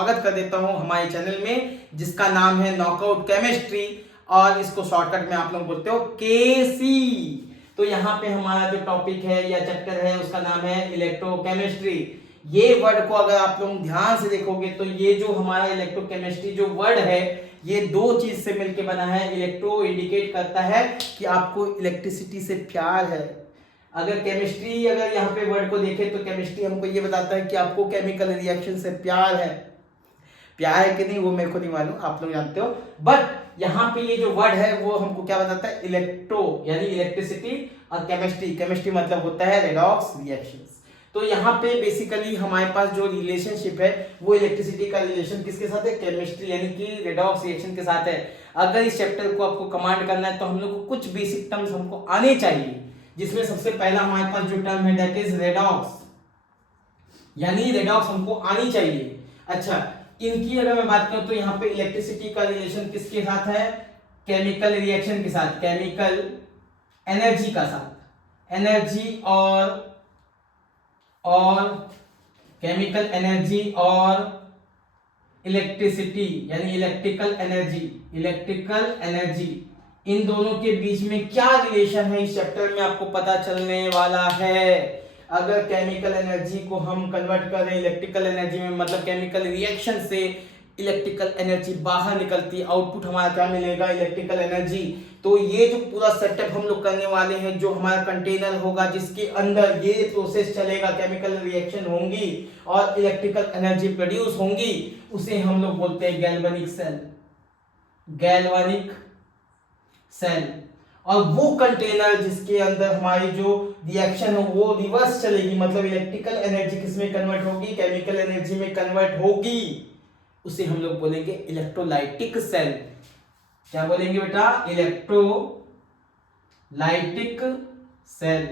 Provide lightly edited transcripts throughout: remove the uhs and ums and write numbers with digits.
स्वागत कर देता हूं हमारे चैनल में जिसका नाम है नॉकआउट केमिस्ट्री और इसको शॉर्टकट में आप लोग बोलते हो केसी। तो यहाँ पे हमारा जो टॉपिक है या चैप्टर है उसका नाम है इलेक्ट्रोकेमिस्ट्री। ये वर्ड को अगर आप लोग ध्यान से देखोगे तो ये जो हमारा इलेक्ट्रोकेमिस्ट्री जो वर्ड है ये दो चीज से मिलकर बना है। इलेक्ट्रो इंडिकेट करता है कि आपको इलेक्ट्रिसिटी से प्यार है। अगर केमिस्ट्री अगर यहाँ पे वर्ड को देखें तो केमिस्ट्री हमको ये बताता है कि आपको केमिकल रिएक्शन से प्यार है। प्यार है कि नहीं वो मेरे को नहीं मालूम, आप लोग जानते हो। बट यहाँ पे ये जो वर्ड है वो हमको क्या बताता है, इलेक्ट्रो यानी इलेक्ट्रिसिटी, और केमिस्ट्री, केमिस्ट्री मतलब होता है रेडॉक्स रिएक्शंस। तो यहाँ पे बेसिकली हमारे पास जो रिलेशनशिप है वो इलेक्ट्रिसिटी का रिलेशन किसके साथ है, केमिस्ट्री यानी कि रेडॉक्स रिएक्शन के साथ है। अगर इस चैप्टर को आपको कमांड करना है तो हम लोग को कुछ बेसिक टर्म्स हमको आने चाहिए, जिसमें सबसे पहला हमारे पास जो टर्म है दैट इज रेडॉक्स, यानी रेडॉक्स हमको आनी चाहिए। अच्छा, इनकी अगर मैं बात करूं तो यहाँ पे इलेक्ट्रिसिटी का रिलेशन किसके साथ है, केमिकल रिएक्शन के साथ, केमिकल एनर्जी का साथ, एनर्जी और केमिकल एनर्जी और इलेक्ट्रिसिटी यानी इलेक्ट्रिकल एनर्जी, इन दोनों के बीच में क्या रिलेशन है इस चैप्टर में आपको पता चलने वाला है। अगर केमिकल एनर्जी को हम कन्वर्ट करें इलेक्ट्रिकल एनर्जी में, मतलब केमिकल रिएक्शन से इलेक्ट्रिकल एनर्जी बाहर निकलती है, आउटपुट हमारा क्या मिलेगा, इलेक्ट्रिकल एनर्जी। तो ये जो पूरा सेटअप हम लोग करने वाले हैं, जो हमारा कंटेनर होगा जिसके अंदर ये प्रोसेस चलेगा, केमिकल रिएक्शन होंगी और इलेक्ट्रिकल एनर्जी प्रोड्यूस होंगी, उसे हम लोग बोलते हैं गैल्वेनिक सेल। और वो कंटेनर जिसके अंदर हमारी जो रिएक्शन हो वो रिवर्स चलेगी, मतलब इलेक्ट्रिकल एनर्जी किसमें कन्वर्ट होगी, केमिकल एनर्जी में कन्वर्ट होगी, उसे हम लोग बोलेंगे इलेक्ट्रोलाइटिक सेल। क्या बोलेंगे बेटा, इलेक्ट्रोलाइटिक सेल।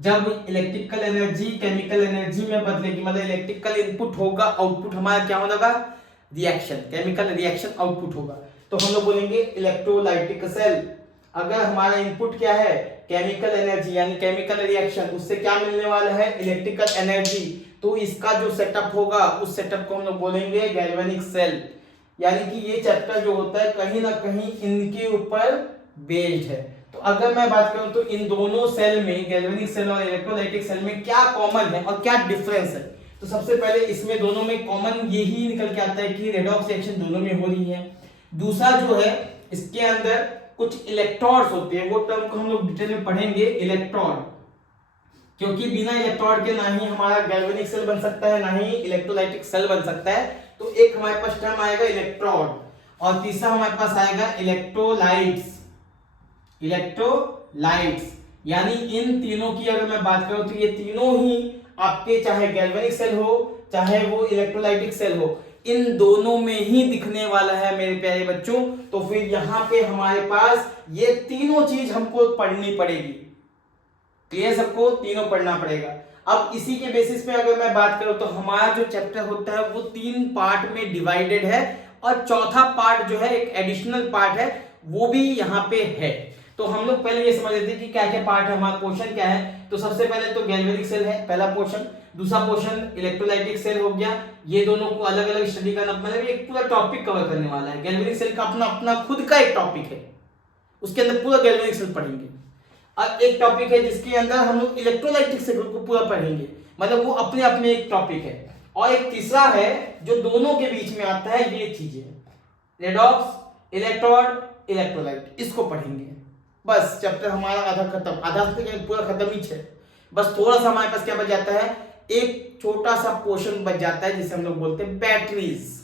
जब इलेक्ट्रिकल एनर्जी केमिकल एनर्जी में बदलेगी, मतलब इलेक्ट्रिकल इनपुट होगा, आउटपुट हमारा क्या होगा, रिएक्शन, केमिकल रिएक्शन आउटपुट होगा, तो हम लोग बोलेंगे इलेक्ट्रोलाइटिक सेल। अगर हमारा इनपुट क्या है, केमिकल एनर्जी यानी केमिकल रिएक्शन, उससे क्या मिलने वाला है, इलेक्ट्रिकल एनर्जी, तो इसका जो सेटअप होगा उस सेटअप को हम लोग बोलेंगे गैल्वेनिक सेल। यानी कि ये चैप्टर जो होता है कहीं ना कहीं इनके ऊपर बेस्ड है। तो अगर मैं बात करूं तो इन दोनों सेल में, गैल्वेनिक सेल और इलेक्ट्रोलाइटिक सेल में क्या कॉमन है और क्या डिफरेंस है। तो सबसे पहले इसमें दोनों में कॉमन यही निकल के आता है कि रेडॉक्स रिएक्शन दोनों में हो रही है। दूसरा जो है, इसके अंदर कुछ इलेक्ट्रोड्स होते हैं, वो टर्म को हम लोग डिटेल में पढ़ेंगे, इलेक्ट्रोड, क्योंकि बिना इलेक्ट्रोड के ना ही हमारा गैल्वेनिक सेल बन सकता है ना ही इलेक्ट्रोलाइटिक सेल बन सकता है। तो एक हमारे पास टर्म आएगा इलेक्ट्रोड और तीसरा हमारे पास आएगा इलेक्ट्रोलाइट्स। यानी इन तीनों की अगर मैं बात करूं तो ये तीनों ही आपके, चाहे गैल्वेनिक सेल हो चाहे वो इलेक्ट्रोलाइटिक सेल हो, इन दोनों में ही दिखने वाला है मेरे प्यारे बच्चों। तो फिर यहाँ पे हमारे पास ये तीनों चीज हमको पढ़नी पड़ेगी। क्लियर सबको, तीनों पढ़ना पड़ेगा। अब इसी के बेसिस पे अगर मैं बात करूं तो हमारा जो चैप्टर होता है वो 3 पार्ट में डिवाइडेड है और चौथा पार्ट जो है एक एडिशनल पार्ट है, वो भी यहाँ पे है। तो हम लोग पहले ये समझ लेते हैं कि क्या क्या पार्ट है, हमारा पोर्शन क्या है। तो सबसे पहले तो गैल्वेनिक सेल है पहला पोर्शन, दूसरा पोर्शन इलेक्ट्रोलाइटिक सेल हो गया। ये दोनों को अलग अलग स्टडी करना, मतलब एक पूरा टॉपिक कवर करने वाला है। गैल्वेनिक सेल का अपना अपना खुद का एक टॉपिक है, उसके अंदर पूरा गैल्वेनिक सेल पढ़ेंगे। और एक टॉपिक है जिसके अंदर हम लोग इलेक्ट्रोलाइटिक सेल को पूरा पढ़ेंगे, मतलब वो अपने अपने एक टॉपिक है। और एक तीसरा है जो दोनों के बीच में आता है, ये चीजें रेडॉक्स, इलेक्ट्रोड, इलेक्ट्रोलाइट, इसको पढ़ेंगे। बस चैप्टर हमारा आधा खत्म, आधा से पूरा खत्म ही है। बस थोड़ा सा हमारे पास क्या बच जाता है, एक छोटा सा पोर्शन बच जाता है जिसे हम लोग बोलते हैं बैटरीज।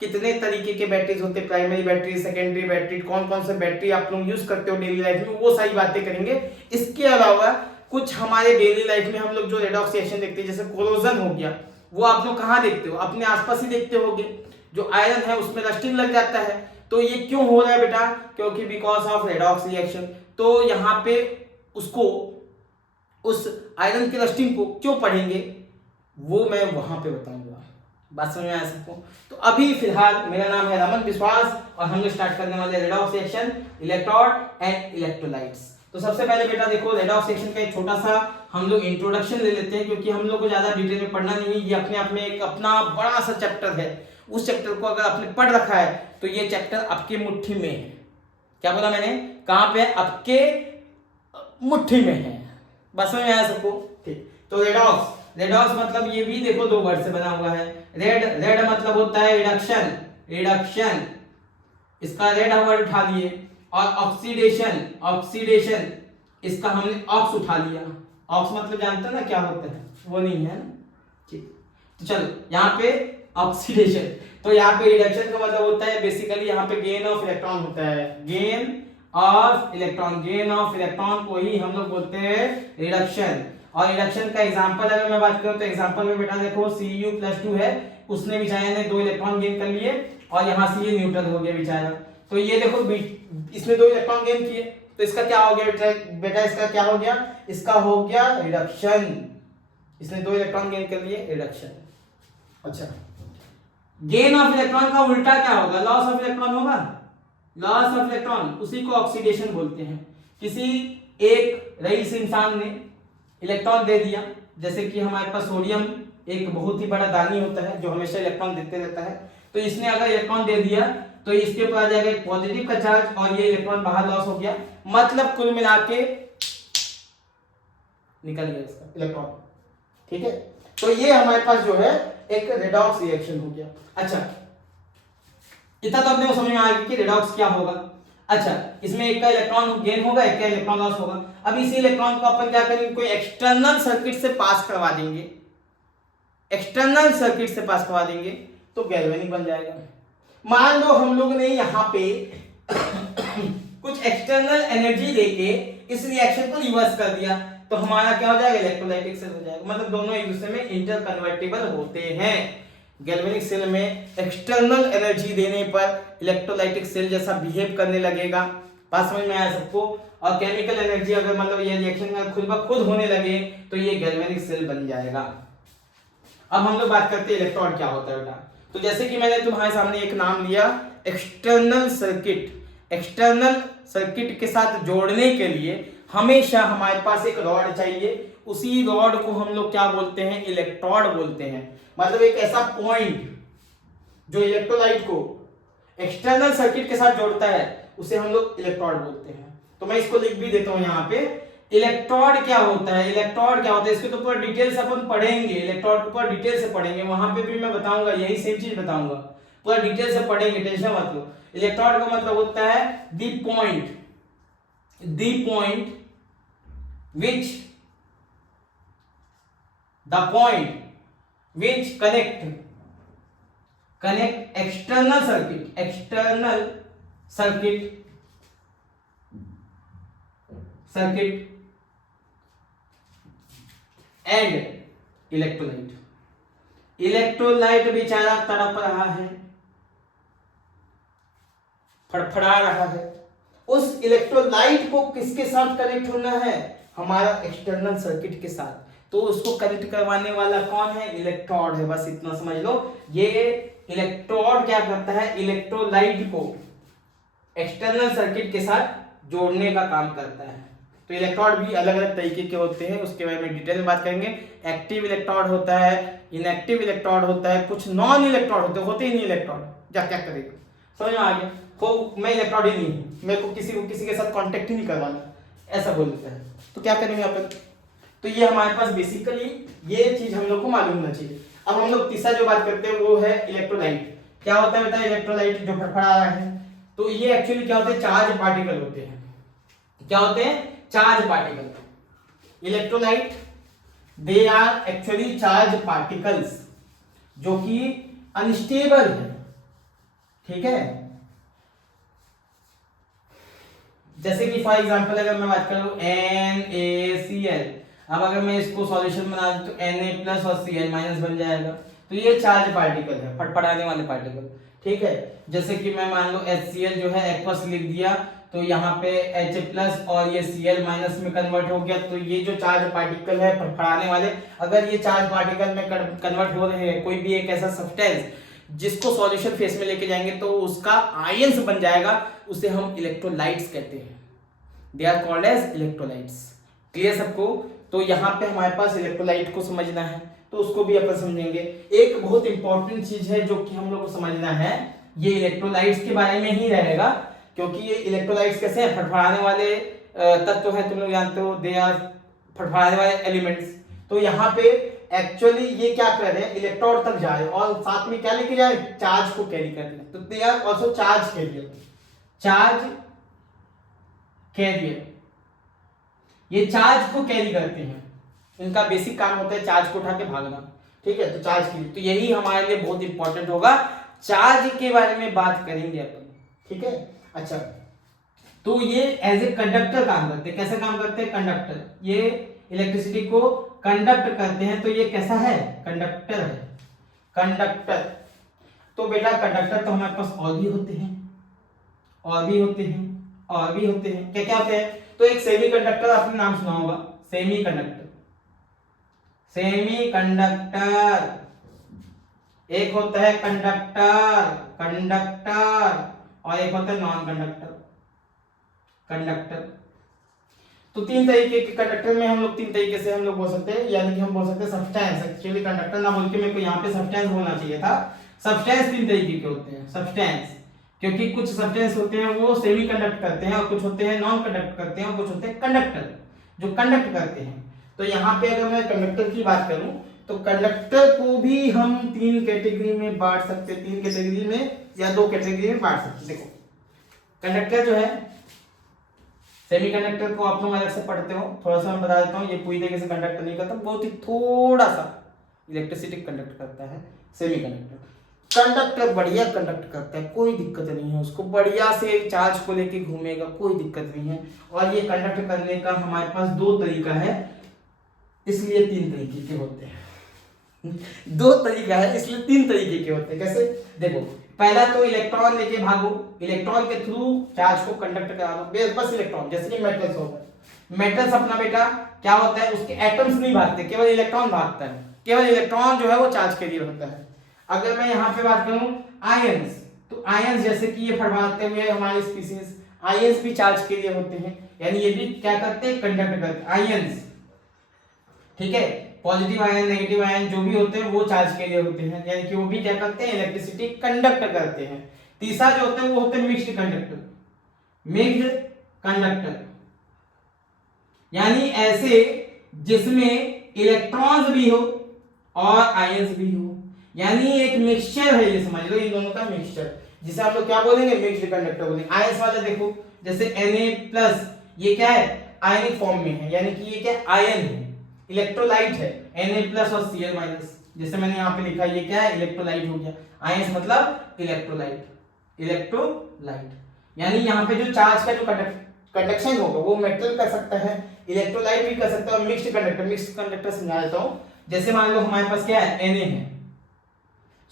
कितने तरीके के बैटरीज होते हैं, प्राइमरी बैटरी, सेकेंडरी बैटरी, कौन कौन से बैटरी आप लोग यूज करते हो डेली लाइफ में, वो सारी बातें करेंगे। इसके अलावा कुछ हमारे डेली लाइफ में हम लोग जो रेडॉक्स रिएक्शन देखते हैं, जैसे कोरोजन हो गया, वो आप लोग कहाँ देखते हो, अपने आसपास ही देखते होगे। जो आयरन है उसमें रस्टिंग लग जाता है, तो ये क्यों हो रहा है बेटा, क्योंकि बिकॉज ऑफ रेडॉक्स रिएक्शन। तो यहाँ पे उसको, उस आयरन के रस्टिंग को क्यों पढ़ेंगे वो मैं वहां पे बताऊंगा। बात समझ में आया सबको। तो अभी फिलहाल मेरा नाम है रमन विश्वास और हम लोग स्टार्ट करने वाले redox reaction, electrode and electrolytes. तो सबसे पहले बेटा देखो, रेडॉक्स रिएक्शन का एक छोटा सा हम लोग इंट्रोडक्शन ले लेते हैं, क्योंकि हम लोग को ज्यादा डिटेल में पढ़ना नहीं है, ये अपने आप में एक अपना बड़ा सा चैप्टर है उस चैप्टर को अगर आपने पढ़ रखा है तो ये चैप्टर आपके मुट्ठी में है। क्या बोला मैंने, कहां पे, आपके मुट्ठी में है। बस में आया सबको, ठीक। तो रेडॉक्स, रेडॉक्स मतलब ये भी देखो दो वर्ड से बना हुआ है। रेड, रेड मतलब होता है रिडक्शन, रिडक्शन, इसका रेड वर्ड उठा लिए। और ऑक्सीडेशन, ऑक्सीडेशन, इसका हमने ऑक्स उठा लिया। ऑक्स मतलब जानते हैं ना क्या होता है, वो नहीं है ना, ठीक। तो चलो यहाँ पे ऑक्सीडेशन, तो यहाँ पे रिडक्शन का मतलब होता है बेसिकली यहाँ पे गेन ऑफ इलेक्ट्रॉन होता है, gain of electron, gain of electron को ही हम लोग बोलते हैं रिडक्शन। और रिडक्शन का एग्जांपल अगर मैं बात करूं तो एग्जांपल में बेटा देखो Cu+2 है, उसने बेचारे ने 2 इलेक्ट्रॉन गेन कर लिए और यहां से ये न्यूट्रल हो गया बेचारा। तो ये देखो इसने 2 इलेक्ट्रॉन गेन किए, तो इसका क्या हो गया बेटा, इसका क्या हो गया, इसका हो गया रिडक्शन। इसने 2 इलेक्ट्रॉन गेन कर लिए, रिडक्शन। अच्छा, गेन ऑफ इलेक्ट्रॉन का उल्टा क्या होगा, लॉस ऑफ इलेक्ट्रॉन होगा, लॉस ऑफ इलेक्ट्रॉन, उसी को ऑक्सीडेशन बोलते हैं। किसी एक रईस इंसान ने इलेक्ट्रॉन दे दिया, जैसे कि हमारे पास सोडियम एक बहुत ही बड़ा दानी होता है जो हमेशा इलेक्ट्रॉन देते रहता है, तो इसने अगर इलेक्ट्रॉन दे दिया तो इसके ऊपर आ जाएगा एक पॉजिटिव का चार्ज और ये इलेक्ट्रॉन बाहर लॉस हो गया, मतलब कुल मिला के निकल गया इसका इलेक्ट्रॉन, ठीक है। तो ये हमारे पास जो है एक रेडॉक्स रिएक्शन हो गया। अच्छा, इतना तो अपने को समझ में आ गया कि रेडॉक्स क्या होगा। अच्छा, इसमें एक का इलेक्ट्रॉन गेन होगा, एक का इलेक्ट्रॉन लॉस होगा। अब इसी इलेक्ट्रॉन को अपन क्या करेंगे, कोई एक्सटर्नल सर्किट से पास करवा देंगे, एक्सटर्नल सर्किट से पास करवा देंगे तो गैल्वेनिक बन जाएगा। मान लो हम लोग ने यहाँ पे कुछ एक्सटर्नल एनर्जी देके इस रिएक्शन को रिवर्स कर दिया तो हमारा क्या हो जाएगा, इलेक्ट्रोलाइटिक सेल हो जाएगा। मतलब दोनों एक दूसरे में इंटरकन्वर्टिबल होते हैं। गैल्वेनिक सेल में एक्सटर्नल एनर्जी देने पर इलेक्ट्रोलाइटिक सेल जैसा बिहेव करने लगेगा। बात समझ में आया सबको। और केमिकल एनर्जी अगर मतलब ये रिएक्शन खुद ब खुद होने लगे तो ये गैल्वेनिक सेल बन जाएगा। अब हम लोग बात करते हैं इलेक्ट्रोड क्या होता है बेटा। तो जैसे कि मैंने तुम्हारे सामने एक नाम लिया एक्सटर्नल सर्किट। एक्सटर्नल सर्किट के साथ जोड़ने के लिए हमेशा हमारे पास एक रॉड चाहिए, उसी रॉड को हम लोग क्या बोलते हैं, इलेक्ट्रोड बोलते हैं। मतलब एक ऐसा पॉइंट जो इलेक्ट्रोलाइट को एक्सटर्नल सर्किट के साथ जोड़ता है उसे हम लोग इलेक्ट्रोड बोलते हैं। तो मैं इसको लिख भी देता हूं यहाँ पे, इलेक्ट्रोड क्या होता है, इलेक्ट्रोड क्या होता है, इसके तो पूरा डिटेल से अपन पढ़ेंगे, इलेक्ट्रोड को पूरा डिटेल से पढ़ेंगे, वहां पे भी मैं बताऊंगा, यही सेम चीज बताऊंगा, पूरा डिटेल से पढ़ेंगे, टेंशन मत लो। इलेक्ट्रोड का मतलब होता है the point which connect external circuit and electrolyte बेचारा तड़प रहा है, फड़फड़ा रहा है। उस इलेक्ट्रोलाइट को किसके साथ कनेक्ट होना है, हमारा एक्सटर्नल सर्किट के साथ। तो उसको कनेक्ट करवाने वाला कौन है, इलेक्ट्रोड है। बस इतना समझ लो, ये इलेक्ट्रोड क्या करता है, इलेक्ट्रोलाइट को एक्सटर्नल सर्किट के साथ जोड़ने का काम करता है। तो इलेक्ट्रोड भी अलग अलग तरीके के होते हैं, उसके बारे में डिटेल में बात करेंगे। एक्टिव इलेक्ट्रोड होता है, इनएक्टिव इलेक्ट्रोड होता है, कुछ नॉन इलेक्ट्रोड होते ही नहीं इलेक्ट्रोड, क्या करेगा, समझ में आ गया। मैं इलेक्ट्रोड ही नहीं हूं, मेरे को किसी के साथ कांटेक्ट ही नहीं करवाना, ऐसा बोल देता है। तो क्या करेंगे अपन, तो ये हमारे पास बेसिकली ये चीज हम लोग को मालूम होना चाहिए। अब हम लोग तीसरा जो बात करते हैं वो है इलेक्ट्रोलाइट। क्या होता है बेटा इलेक्ट्रोलाइट जो फड़फड़ा रहा है, तो ये एक्चुअली क्या होते हैं, चार्ज पार्टिकल होते हैं। क्या होते हैं, charge particle. Electrolyte they are actually charge particles जो कि अनस्टेबल है, ठीक है। जैसे कि फॉर एग्जांपल अगर मैं बात करूं NaCl, अब अगर मैं इसको सॉल्यूशन बना दूं तो Na+ और Cl- बन जाएगा। तो ये चार्ज पार्टिकल है, फटफटाने वाले पार्टिकल, ठीक है। जैसे कि मैं मान लो HCl जो है एक्वस लिख दिया तो यहाँ पे H+ और ये Cl- में कन्वर्ट हो गया। तो ये जो चार्ज पार्टिकल है फटफटाने वाले, अगर ये चार्ज पार्टिकल में कन्वर्ट हो रहे हैं, कोई भी एक ऐसा सब्सटेंस जिसको सॉल्यूशन फेस में लेके जाएंगे तो उसका आयंस बन जाएगा, उसे हम इलेक्ट्रोलाइट्स कहते हैं। They are called as electrolytes. Clear सबको। तो यहाँ पे हमारे पास इलेक्ट्रोलाइट को समझना है। तो उसको भी अपन समझेंगे। एक बहुत इंपॉर्टेंट चीज है जो कि हम लोग को समझना है, ये इलेक्ट्रोलाइट्स के बारे में ही रहेगा, क्योंकि ये इलेक्ट्रोलाइट्स कैसे हैं, फड़फड़ाने वाले तत्व है, तुम लोग जानते हो, दे आर फड़फड़ाने वाले एलिमेंट्स। तो यहाँ पे एक्चुअली ये क्या कर रहे हैं, इलेक्ट्रॉन तक जा रहे हैं और साथ में क्या लेके जा रहे हैं, चार्ज को कैरी कर रहे हैं। तो they are also charge carrier, charge carrier, ये चार्ज को कैरी करते हैं, इनका बेसिक काम होता है चार्ज को उठा के भागना, ठीक है। तो चार्ज कैरियर, तो यही हमारे लिए बहुत इंपॉर्टेंट होगा, चार्ज के बारे में बात करेंगे अपन, ठीक है। अच्छा, तो ये एज ए कंडक्टर काम करते हैं, कैसे काम करते हैं, कंडक्टर, ये इलेक्ट्रिसिटी को कंडक्ट करते हैं, तो ये कैसा है, कंडक्टर है, कंडक्टर। तो बेटा कंडक्टर तो हमारे पास और भी होते हैं, और भी होते हैं, और भी होते हैं, क्या क्या होते हैं, तो एक सेमी कंडक्टर आपने नाम सुना होगा, सेमी कंडक्टर, सेमी कंडक्टर, एक होता है कंडक्टर, कंडक्टर, और एक होता है नॉन कंडक्टर, कंडक्टर। तो तीन तरीके के कंडक्टर में हम लोग तीन तरीके से हम लोग बोल सकते हैं, यानी कि हम बोल सकते हैं सब्सटेंस, एक्चुअली कंडक्टर ना बोल के मेरे को यहाँ पे सब्सटेंस बोलना चाहिए था। सब्सटेंस तीन तरीके के होते हैं, सब्सटेंस, क्योंकि कुछ सब्सटेंस होते हैं वो सेमी कंडक्ट करते हैं, और कुछ होते हैं नॉन कंडक्ट करते हैं, और कुछ होते हैं कंडक्टर जो कंडक्ट करते हैं। तो यहाँ पे अगर मैं कंडक्टर की बात करूं तो कंडक्टर को भी हम तीन कैटेगरी में बांट सकते हैं, तीन कैटेगरी में या दो कैटेगरी में बांट सकते हैं। देखो कंडक्टर जो है, सेमी कंडक्टर को आप लोग अलग से पढ़ते हो, थोड़ा सा मैं बता देता हूँ, ये पूरी तरीके से कंडक्ट नहीं करता, बहुत ही थोड़ा सा इलेक्ट्रिसिटी कंडक्ट करता है सेमी कंडक्टर। कंडक्टर बढ़िया कंडक्ट करता है, कोई दिक्कत नहीं है उसको, बढ़िया से चार्ज को लेके घूमेगा, कोई दिक्कत नहीं है। और ये कंडक्ट करने का हमारे पास दो तरीका है, इसलिए तीन तरीके के होते हैं। दो तरीका है इसलिए तीन तरीके के होते हैं। कैसे, देखो पहला तो इलेक्ट्रॉन लेके भागो, इलेक्ट्रॉन के थ्रू चार्ज को कंडक्ट करा दो, बस इलेक्ट्रॉन, जैसे कि मेटल्स होता है। मेटल्स अपना बेटा क्या होता है, उसके एटम्स नहीं भागते, केवल इलेक्ट्रॉन भागता है, केवल इलेक्ट्रॉन जो है वो चार्ज कैरियर होता है। अगर मैं यहाँ पे बात करूं आयंस, तो आयंस जैसे कि ये फड़फड़ाते हुए हमारे स्पीसीज, आयंस भी चार्ज कैरियर होते हैं, यानी ये भी क्या करते हैं, कंडक्ट करते हैं, आयंस, ठीक है। पॉजिटिव आयन नेगेटिव आयन जो भी होते हैं वो चार्ज कैरियर होते हैं, यानी कि वो भी क्या करते हैं, इलेक्ट्रिसिटी कंडक्ट करते हैं। तीसरा जो होता है वो होते हैं मिक्स्ड कंडक्टर, मिक्स्ड कंडक्टर, यानी ऐसे जिसमें इलेक्ट्रॉन्स भी हो और आयंस भी हो, यानी एक मिक्सचर है, ये समझ लो इन दोनों का मिक्सचर, जिसे आप लोग क्या बोलेंगे, मिक्स्ड कंडक्टर बोलेंगे। आयंस वाला देखो जैसे Na+, ये क्या है, आयनिक फॉर्म में है, यानी कि ये क्या आयन है, इलेक्ट्रोलाइट है, Na+ और Cl-, जैसे मैंने यहाँ पे लिखा ये क्या है, इलेक्ट्रोलाइट हो गया। आयंस मतलब इलेक्ट्रोलाइट, इलेक्ट्रोलाइट, यानी यहाँ पे जो चार्ज का जो कंडक्शन होगा वो मेटल कर सकता है, इलेक्ट्रोलाइट भी कर सकता है, और मिक्स्ड कंडक्टर, मिक्स्ड कंडक्टर समझा देता हूँ। जैसे मान लो हमारे पास क्या है, Na है,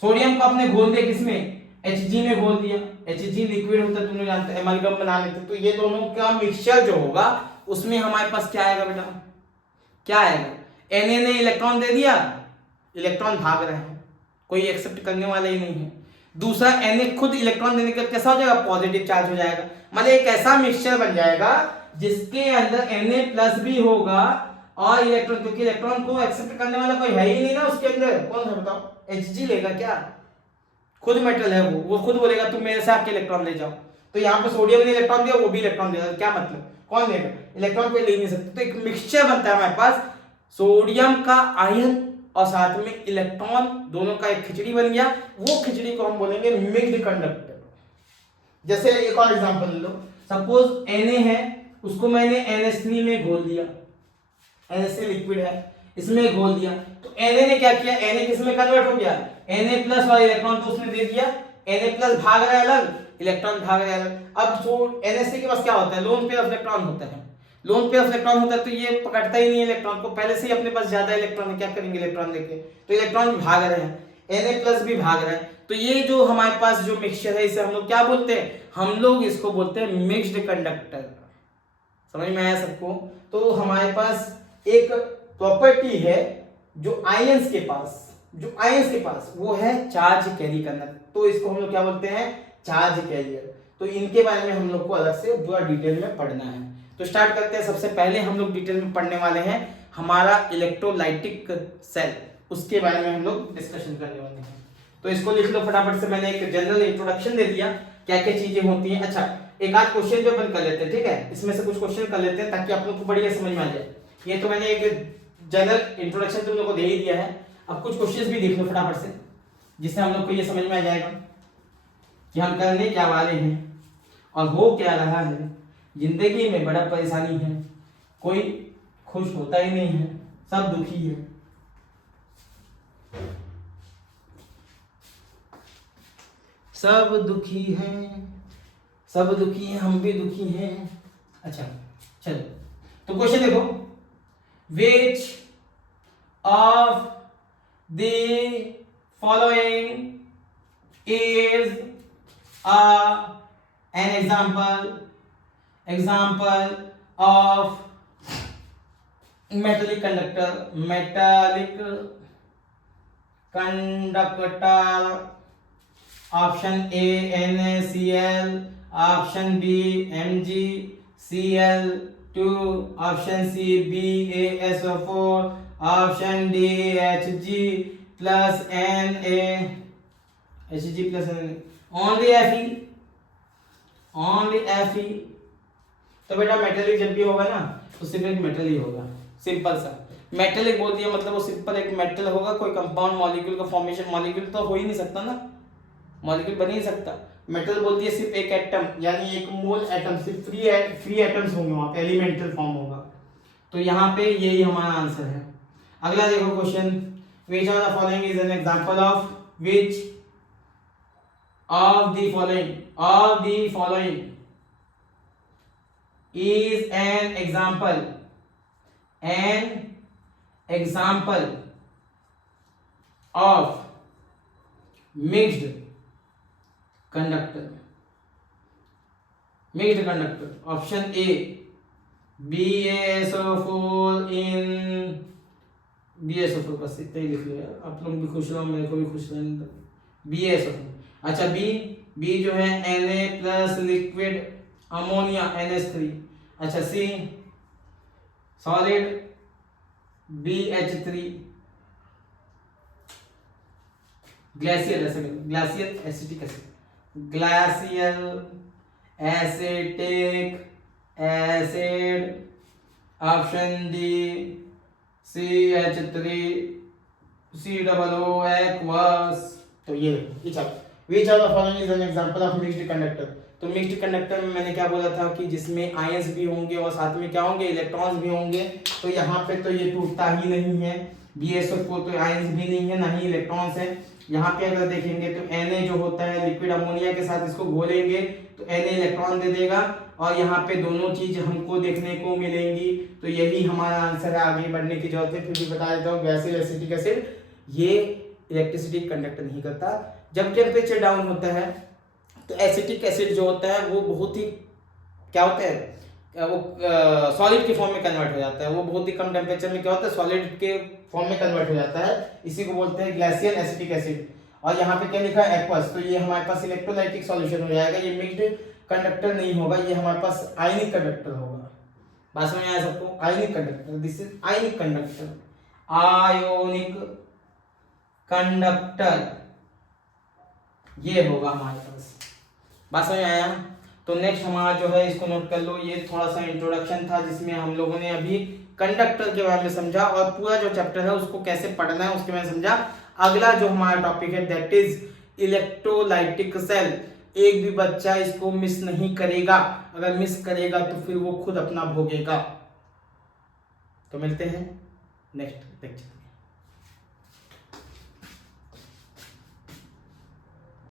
सोडियम को आपने घोल दिया किसमें, Hg में घोल दिया, Hg लिक्विड होता है, तुम लोग जानते हैं, एमालगम बना लेते, तो ये दोनों का मिक्सचर जो होगा उसमें हमारे पास क्या आएगा बेटा, क्या आएगा, Na ने इलेक्ट्रॉन दे दिया, इलेक्ट्रॉन भाग रहे हैं, कोई एक्सेप्ट करने वाला ही नहीं है। दूसरा Na खुद इलेक्ट्रॉन देने का कैसा हो जाएगा, पॉजिटिव चार्ज हो जाएगा, मतलब एक ऐसा मिक्सचर बन जाएगा जिसके अंदर Na+ भी होगा और इलेक्ट्रॉन, क्योंकि इलेक्ट्रॉन को एक्सेप्ट करने वाला कोई है ही नहीं ना उसके अंदर, कौन है बताओ, Hg लेगा क्या, खुद मेटल है वो खुद बोलेगा तुम मेरे से आके इलेक्ट्रॉन ले जाओ। तो यहाँ पे सोडियम ने इलेक्ट्रॉन दिया, वो भी इलेक्ट्रॉन देगा, क्या मतलब, कौन लेगा, इलेक्ट्रॉन कोई ले नहीं सकता। तो एक मिक्सचर बनता है हमारे पास, सोडियम का आयन और साथ में इलेक्ट्रॉन, दोनों का एक खिचड़ी बन गया, वो खिचड़ी को हम बोलेंगे मिक्स्ड कंडक्टर। जैसे एक और एग्जांपल लो, सपोज Na है, उसको मैंने NH3 में घोल दिया, NH3 लिक्विड है, इसमें घोल दिया, तो Na ने क्या किया, Na किसमें कन्वर्ट हो गया, Na+ और इलेक्ट्रॉन तो उसने दे दिया, Na+ भाग रहा है अलग, इलेक्ट्रॉन भाग रहा है अलग। अब जो NH3 के पास क्या होता है, लोन पेयर ऑफ इलेक्ट्रॉन होता है, लोन पेयर ऑफ इलेक्ट्रॉन होता है, तो ये पकड़ता ही नहीं है इलेक्ट्रॉन को, पहले से ही अपने पास ज्यादा इलेक्ट्रॉन है, क्या करेंगे इलेक्ट्रॉन लेके, तो इलेक्ट्रॉन भी भाग रहे हैं, Na+ भी भाग रहा है। तो ये जो हमारे पास जो मिक्सचर है इसे हम लोग क्या बोलते हैं, हम लोग इसको बोलते हैं मिक्स्ड कंडक्टर। समझ में आया सबको। तो हमारे पास एक प्रॉपर्टी है जो आयंस के पास वो है चार्ज कैरी करना, तो इसको हम लोग क्या बोलते हैं, चार्ज कैरियर। तो इनके बारे में हम लोग को अलग से पूरा डिटेल में पढ़ना है। तो स्टार्ट करते हैं। सबसे पहले हम लोग डिटेल में पढ़ने वाले हैं हमारा इलेक्ट्रोलाइटिक सेल। उसके बारे में हम लोग डिस्कशन करने वाले हैं। तो इसको लिख लो फटाफट से, मैंने एक जनरल इंट्रोडक्शन दे दिया क्या क्या चीजें होती हैं। अच्छा, एक आध क्वेश्चन भी अपन कर लेते हैं, ठीक है, इसमें से कुछ क्वेश्चन कर लेते हैं ताकि आप लोग को बढ़िया समझ में आ जाए। ये तो मैंने एक जनरल इंट्रोडक्शन तुम लोग को दे ही दिया है, अब कुछ क्वेश्चंस भी देख लो फटाफट से, जिससे हम लोग को ये समझ में आ जाएगा कि हम करने क्या वाले हैं और हो क्या रहा है। जिंदगी में बड़ा परेशानी है, कोई खुश होता ही नहीं है, सब दुखी है। सब दुखी हैं, सब दुखी हैं, हम भी दुखी हैं। अच्छा चलो, तो क्वेश्चन देखो, which of the following is an example of metallic conductor. Option A NaCl, option B MgCl2, option C BaSO4, option D Hg plus only Fe। तो बेटा मेटेलिक जब भी होगा ना तो सिर्फ एक मेटल ही होगा, सिंपल सा। मेटेलिक बोल दिया मतलब वो सिंपल एक मेटल होगा, कोई कंपाउंड मॉलिक्यूल का फॉर्मेशन, मॉलिक्यूल तो हो ही नहीं सकता ना, मॉलिक्यूल बन ही नहीं सकता। मेटल बोल दिया सिर्फ एक एटम, यानी एक मोल एटम, सिर्फ फ्री एटम्स होंगे वहां पे, एलिमेंटल फॉर्म होगा। तो यहाँ पे यही हमारा आंसर है। अगला देखो question, which of the following is an example of which of the following is an example of mixed conductor। Option A BaSO4 in BaSO4, बस इतना ही लिख लो यार, आप लोग भी खुश रहो, मेरे को भी खुश रहने दो। BaSO4। अच्छा बी जो है Na plus liquid ammonia NH3। अच्छा C solid BH3, glacial acetic acid. Option D CH3 COO aqueous. तो ये which of the following is an example of mixed conductor. तो मिक्स्ड कंडक्टर में मैंने क्या बोला था कि जिसमें आयंस भी होंगे और साथ में क्या होंगे, इलेक्ट्रॉन्स भी होंगे। तो यहाँ पे तो ये टूटता ही नहीं है, BaSO4 तो आयंस भी नहीं है, ना ही इलेक्ट्रॉन्स है। यहाँ पे अगर देखेंगे तो Na जो होता है लिक्विड अमोनिया के साथ इसको घोलेंगे तो Na इलेक्ट्रॉन दे देगा, और यहाँ पे दोनों चीज हमको देखने को मिलेंगी। तो यही हमारा आंसर है, आगे बढ़ने की जरूरत है। फिर भी बता देता हूँ, गैसीय एसिटिक एसिड ये इलेक्ट्रिसिटी कंडक्ट नहीं करता। जब टेम्परेचर डाउन होता है तो एसिटिक एसिड जो होता है वो बहुत ही क्या होता है, वो सॉलिड के फॉर्म में कन्वर्ट हो जाता है। वो बहुत ही कम टेम्परेचर में क्या होता है, सॉलिड के फॉर्म में कन्वर्ट हो जाता है। इसी को बोलते हैं ग्लेशियल एसिटिक एसिड। और यहाँ पे क्या लिखा है, एक्वस। तो ये हमारे पास इलेक्ट्रोलाइटिक सॉल्यूशन हो जाएगा, ये मिक्स्ड कंडक्टर नहीं होगा, ये हमारे पास आयनिक कंडक्टर होगा। बात समझ आया सबको, ionic conductor, this is ionic conductor, ionic conductor ये होगा हमारे पास। बात समझ आया। तो नेक्स्ट हमारा जो है इसको नोट कर लो, ये थोड़ा सा इंट्रोडक्शन था जिसमें हम लोगों ने अभी कंडक्टर के बारे में समझा और पूरा जो चैप्टर है उसको कैसे पढ़ना है उसके बारे में समझा। अगला जो हमारा टॉपिक है दैट इज इलेक्ट्रोलाइटिक सेल। एक भी बच्चा इसको मिस नहीं करेगा, अगर मिस करेगा तो फिर वो खुद अपना भोगेगा। तो मिलते हैं नेक्स्ट लेक्चर।